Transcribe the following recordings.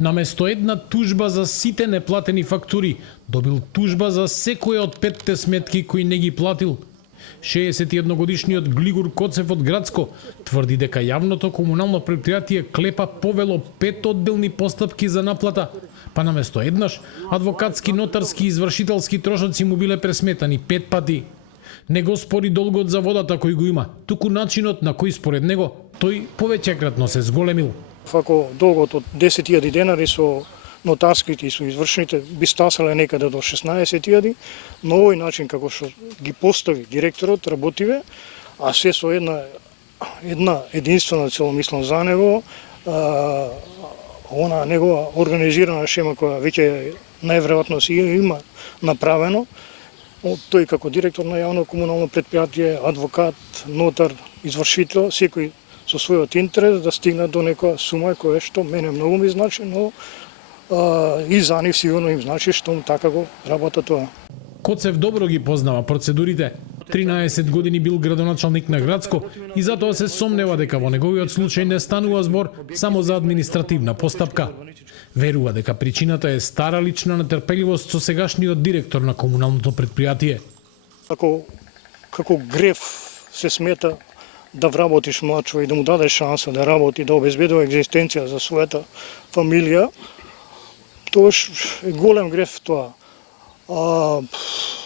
Наместо една тужба за сите неплатени фактури, добил тужба за секоја од 5 сметки кои не ги платил. 61-годишниот Глигур Коцев од Грацко тврди дека јавното комунално претпријатие Клепа повело 5 одделни постапки за наплата, па наместо еднаш, адвокатски, нотарски и извршителски трошоци му биле пресметани 5 пати. Не го спори долгот за водата кој го има, туку начинот на кој според него тој повеќекратно се зголемил. Ако долгот од 10.000 денари со нотарските и со извршените би стасале некаде до 16.000, на овој начин како што ги постави директорот, работиве, а се со една единствена цел, мислам за него, она негова организирана шема која веќе најверојатно си има направено, тој како директор на јавно комунално претпријатие, адвокат, нотар, извршител, секој со својот интерес да стигнат до некоја сума која што мене многу ми значи, но и за нив сигурно им значи што така го работа тоа. Коцев добро ги познава процедурите. 13 години бил градоначалник на Грацко и затоа се сомнева дека во неговиот случај не станува збор само за административна постапка. Верува дека причината е стара лична нетрпеливост со сегашниот директор на комуналното претпријатие. Како греф се смета да вработиш млад човек, да му дадеш шанса да работи, да обезбедува екзистенција за својата фамилија, тоа е голем греф тоа.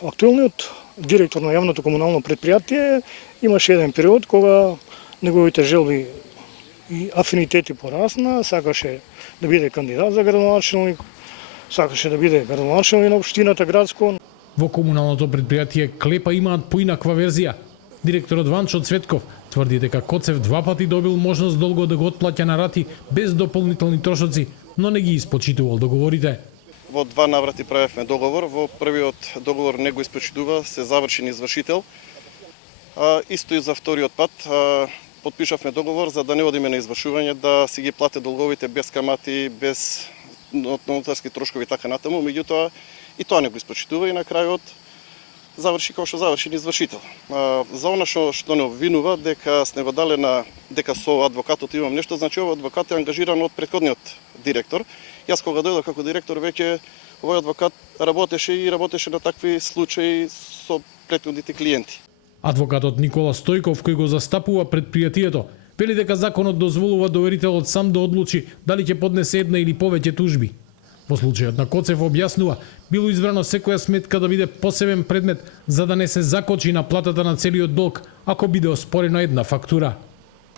Актуелниот директор на јавното комунално претпријатие имаше еден период кога неговите желби и афинитети порасна, сакаше да биде кандидат за градоначалник, сакаше да биде градоначалник на општината Грацко. Во комуналното претпријатие Клепа имаат поинаква верзија. Директорот Ванчо Цветков тврди дека Коцев 2 пати добил можност долго да го отплаќа на рати без дополнителни трошоци, но не ги испочитувал договорите. Во 2 наврати правевме договор. Во првиот договор не го испочитува, се завршен извршител. Исто и за вториот пат потпишавме договор за да не одиме на извршување, да си ги плате долговите без камати, без нотарски трошкови така натаму, меѓутоа и тоа не го испочитува и на крајот заврши како што заврши извршител. За она што не обвинува дека сме го дале дека со адвокатот имам нешто, значи овој адвокат е ангажиран од претходниот директор. Јас кога дојдов како директор веќе овој адвокат работеше на такви случаи со претходните клиенти. Адвокатот Никола Стојков, кој го застапува претпријатието, вели дека законот дозволува доверителот сам да одлучи дали ќе поднесе една или повеќе тужби. Во случајот на Коцев објаснува, било избрано секоја сметка да биде посебен предмет за да не се закочи на платата на целиот долг ако биде оспорена една фактура.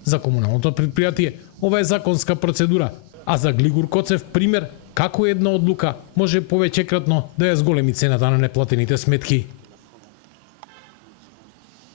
За комуналното претпријатие ова е законска процедура, а за Глигур Коцев пример како една одлука може повеќекратно да ја зголеми цената на неплатените сметки.